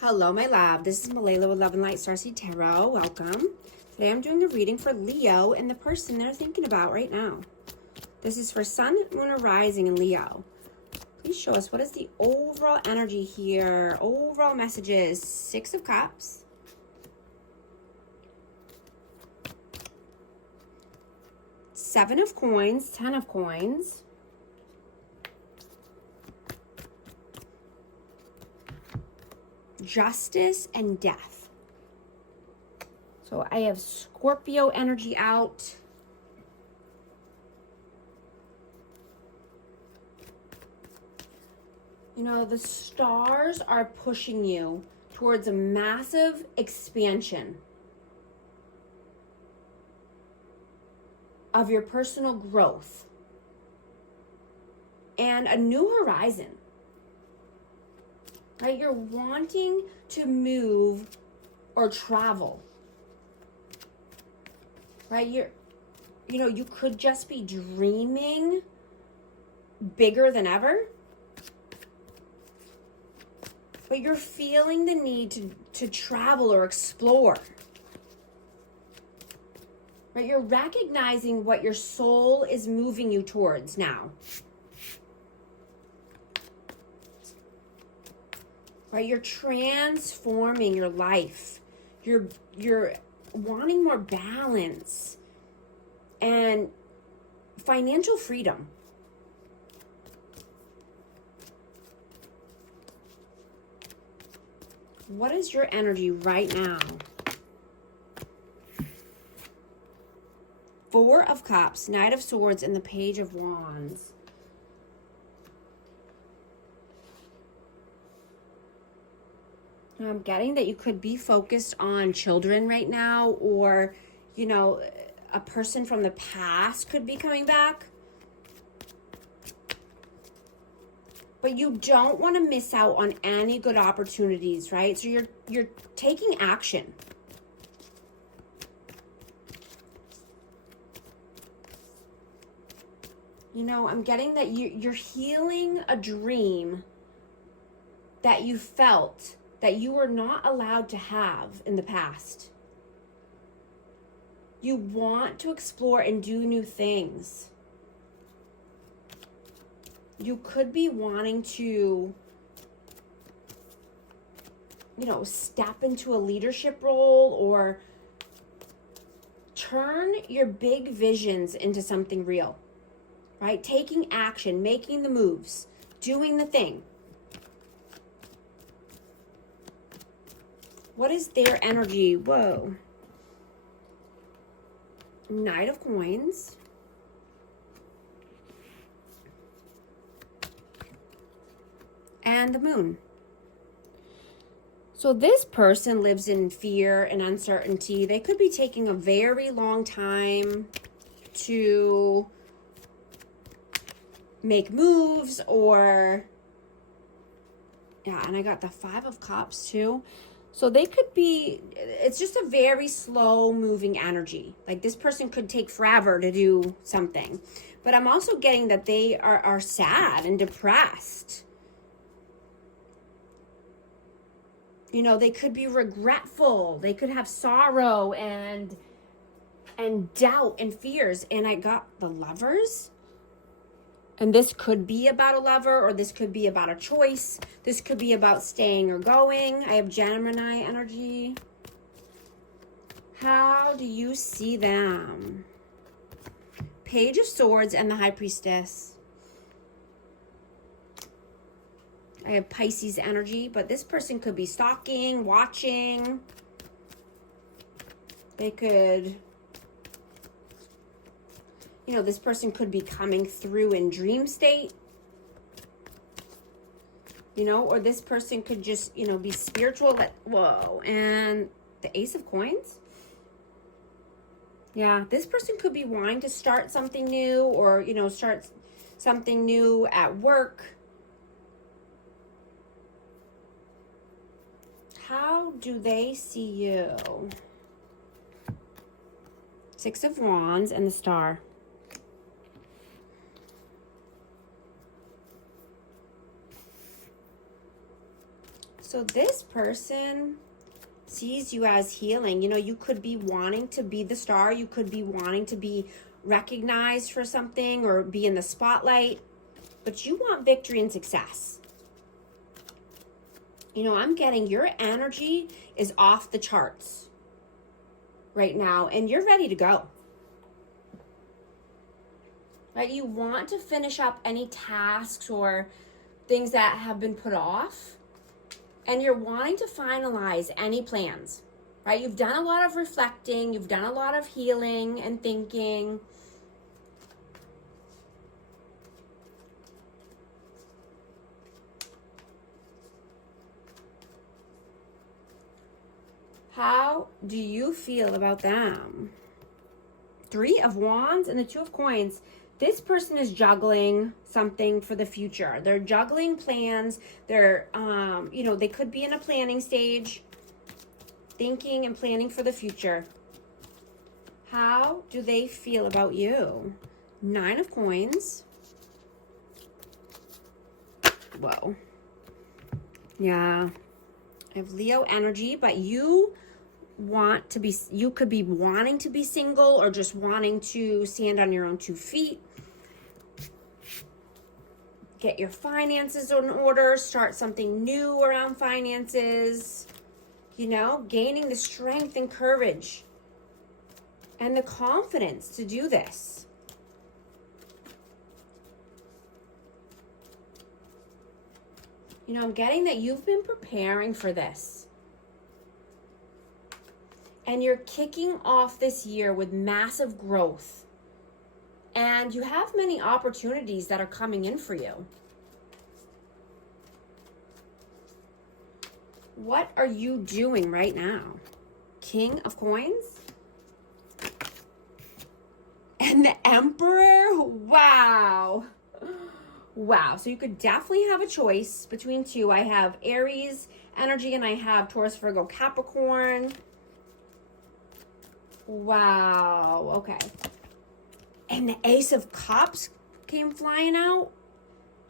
Hello, my love. This is Malayla with Love and Light Starseed Tarot. Welcome. Today I'm doing a reading for Leo and the person they're thinking about right now. This is for Sun, Moon, or Rising in Leo. Please show us what is the overall energy here. Overall messages. 6 of Cups. Seven of Coins. 10 of Coins. Justice and Death. So I have Scorpio energy out. You know, the stars are pushing you towards a massive expansion of your personal growth and a new horizon. Right? You're wanting to move or travel. Right? You could just be dreaming bigger than ever. But you're feeling the need to travel or explore. Right? You're recognizing what your soul is moving you towards now. Right? You're transforming your life. You're wanting more balance and financial freedom. What is your energy right now? 4 of Cups, Knight of Swords, and the Page of Wands. I'm getting that you could be focused on children right now, or, a person from the past could be coming back. But you don't want to miss out on any good opportunities, right? So you're taking action. I'm getting that you're healing a dream that you felt that you were not allowed to have in the past. You want to explore and do new things. You could be wanting to, step into a leadership role or turn your big visions into something real, right? Taking action, making the moves, doing the thing. What is their energy? Whoa. Knight of Coins. And the Moon. So this person lives in fear and uncertainty. They could be taking a very long time to make moves, or, and I got the 5 of Cups too. So they could be, it's just a very slow moving energy. Like this person could take forever to do something. But I'm also getting that they are sad and depressed. They could be regretful. They could have sorrow and doubt and fears. And I got the Lovers. And this could be about a lover, or this could be about a choice. This could be about staying or going. I have Gemini energy. How do you see them? Page of Swords and the High Priestess. I have Pisces energy, but this person could be stalking, watching. They could... this person could be coming through in dream state. Or this person could just, be spiritual. Whoa. And the Ace of Coins. Yeah, this person could be wanting to start something new, or, start something new at work. How do they see you? 6 of Wands and the Star. So So this person sees you as healing. You know, you could be wanting to be the star. You could be wanting to be recognized for something or be in the spotlight. But you want victory and success. You know, I'm getting your energy is off the charts right now. And you're ready to go. Right? You want to finish up any tasks or things that have been put off. And you're wanting to finalize any plans, right? You've done a lot of reflecting. You've done a lot of healing and thinking. How do you feel about them? 3 of Wands and the 2 of Coins. This person is juggling something for the future. They're juggling plans. They're, you know, they could be in a planning stage, thinking and planning for the future. How do they feel about you? 9 of Coins. Whoa. Yeah. I have Leo energy, but you could be wanting to be single or just wanting to stand on your own 2 feet. Get your finances in order, start something new around finances, you know, gaining the strength and courage and the confidence to do this. You know, I'm getting that you've been preparing for this. And you're kicking off this year with massive growth. And you have many opportunities that are coming in for you. What are you doing right now? King of Coins. And the Emperor. Wow. Wow. So you could definitely have a choice between 2. I have Aries energy and I have Taurus, Virgo, Capricorn. Wow. Okay. And the Ace of Cups came flying out.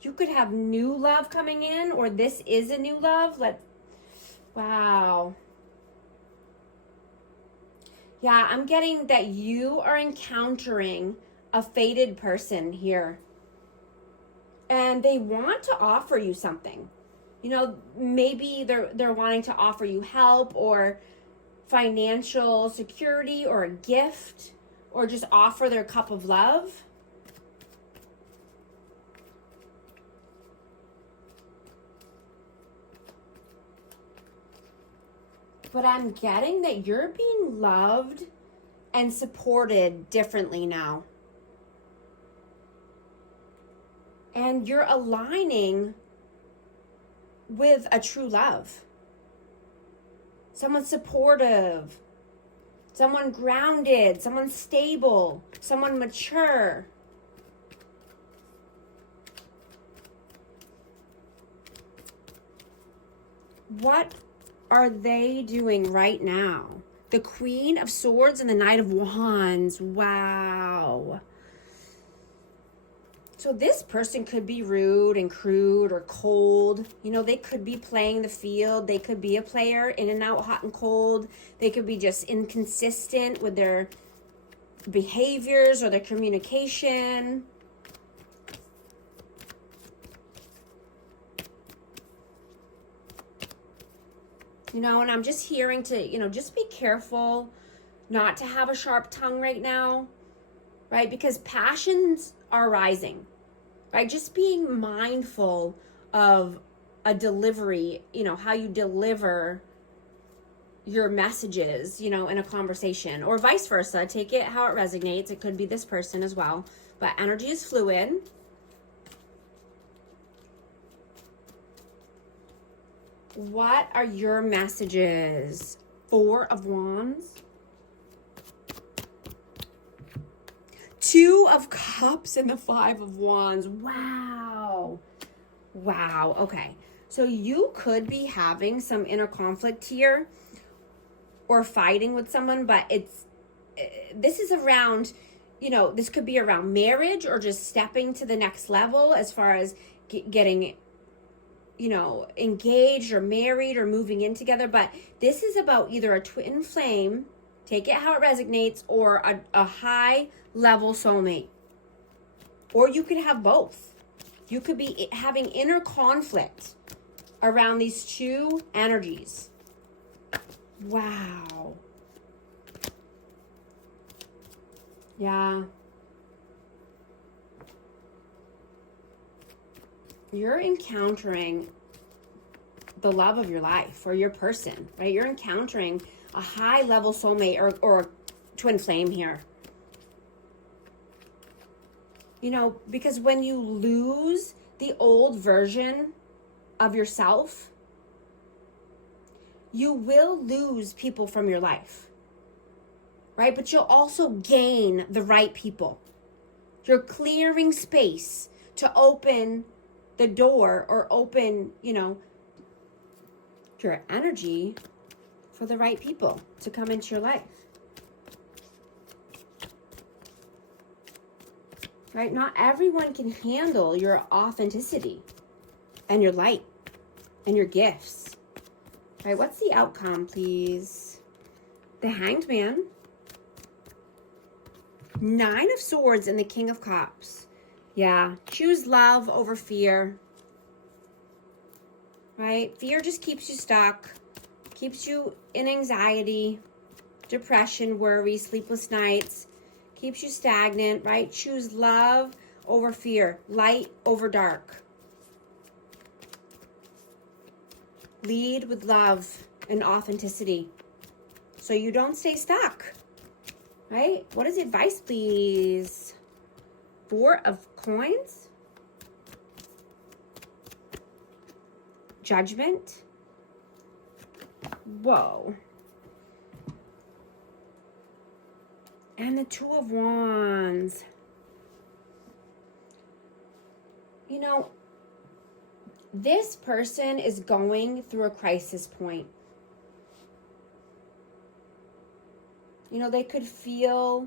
You could have new love coming in, or this is a new love. Wow. Yeah, I'm getting that you are encountering a fated person here. And they want to offer you something. You know, maybe they're wanting to offer you help or financial security or a gift. Or just offer their cup of love. But I'm getting that you're being loved and supported differently now. And you're aligning with a true love. Someone supportive. Someone grounded, someone stable, someone mature. What are they doing right now? The Queen of Swords and the Knight of Wands. Wow. So this person could be rude and crude or cold. You know, they could be playing the field. They could be a player, in and out, hot and cold. They could be just inconsistent with their behaviors or their communication. You know, and I'm just hearing to, you know, just be careful not to have a sharp tongue right now, right? Because passions are rising, right? Just being mindful of a delivery, you know, how you deliver your messages, you know, in a conversation, or vice versa. Take it how it resonates. It could be this person as well, but energy is fluid. What are your messages? 4 of Wands. 2 of Cups and the 5 of Wands. Wow. Wow. Okay. So you could be having some inner conflict here or fighting with someone, but this is around, you know, this could be around marriage or just stepping to the next level as far as getting engaged or married or moving in together, but this is about either a twin flame, take it how it resonates, or a high level soulmate. Or you could have both. You could be having inner conflict around these two energies. Wow. Yeah. You're encountering the love of your life, or your person, right? You're encountering a high level soulmate or twin flame here. Because when you lose the old version of yourself, you will lose people from your life, right? But you'll also gain the right people. You're clearing space to open the door, or open, your energy for the right people to come into your life. Right? Not everyone can handle your authenticity and your light and your gifts. Right? What's the outcome, please? The Hanged Man, 9 of Swords, and the King of Cups. Yeah, choose love over fear. Right? Fear just keeps you stuck, keeps you in anxiety, depression, worry, sleepless nights, keeps you stagnant, right? Choose love over fear, light over dark. Lead with love and authenticity so you don't stay stuck, right? What is the advice, please? 4 of Coins. Judgment. Whoa. And the 2 of Wands. This person is going through a crisis point. They could feel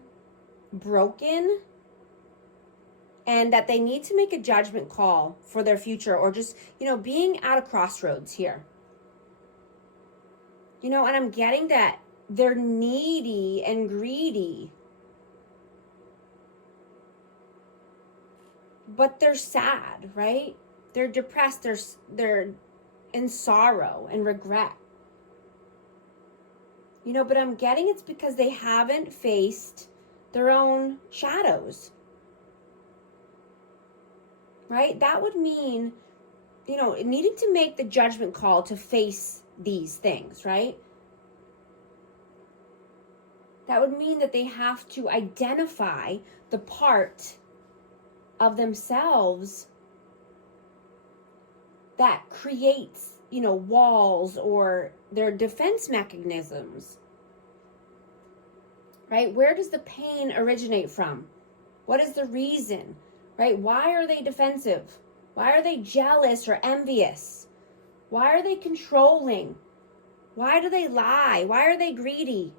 broken, and that they need to make a judgment call for their future, or just, being at a crossroads here. And I'm getting that they're needy and greedy, but they're sad, right? They're depressed, they're in sorrow and regret. But I'm getting it's because they haven't faced their own shadows. Right? That would mean, needing to make the judgment call to face these things, right? That would mean that they have to identify the part of themselves that creates, walls or their defense mechanisms, right? Where does the pain originate from? What is the reason? Right? Why are they defensive? Why are they jealous or envious? Why are they controlling? Why do they lie? Why are they greedy?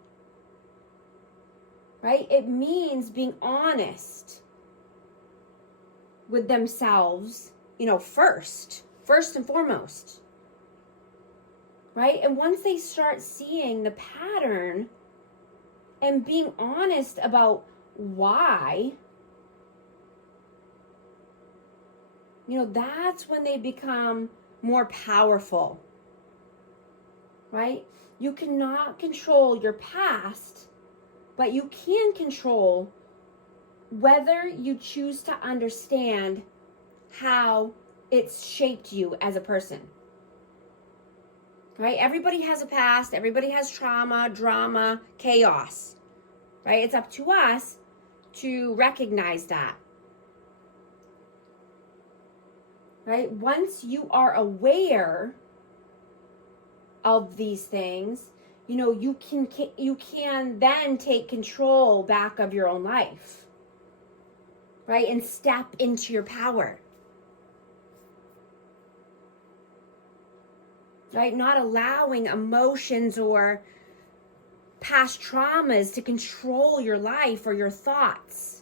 Right? It means being honest with themselves, first and foremost. Right? And once they start seeing the pattern and being honest about why, that's when they become more powerful, right? You cannot control your past, but you can control whether you choose to understand how it's shaped you as a person, right? Everybody has a past. Everybody has trauma, drama, chaos, right? It's up to us to recognize that. Right? Once you are aware of these things, you can then take control back of your own life. Right? And step into your power. Right? Not allowing emotions or past traumas to control your life or your thoughts,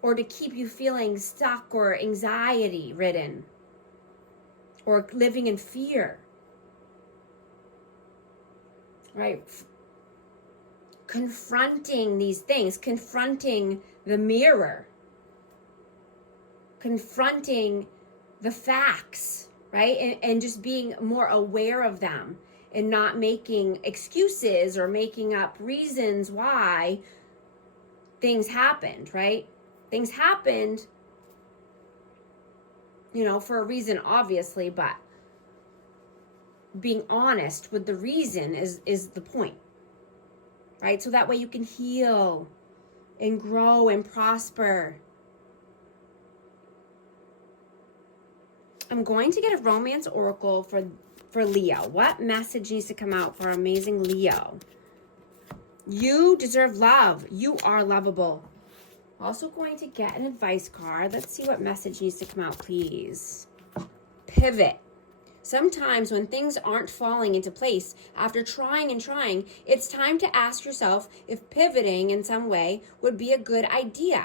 or to keep you feeling stuck or anxiety ridden, or living in fear, right? Confronting these things, confronting the mirror, confronting the facts, right? And just being more aware of them and not making excuses or making up reasons why things happened, right? Things happened, for a reason, obviously, but being honest with the reason is the point, right? So that way you can heal and grow and prosper. I'm going to get a romance oracle for Leo. What message needs to come out for amazing Leo? You deserve love. You are lovable. Also going to get an advice card. Let's see what message needs to come out, please. Pivot. Sometimes when things aren't falling into place after trying and trying, it's time to ask yourself if pivoting in some way would be a good idea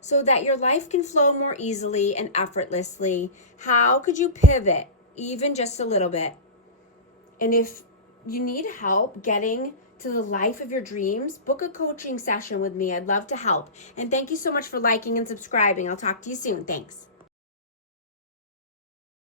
so that your life can flow more easily and effortlessly. How could you pivot even just a little bit? And if you need help getting to the life of your dreams, book a coaching session with me. I'd love to help. And thank you so much for liking and subscribing. I'll talk to you soon. Thanks.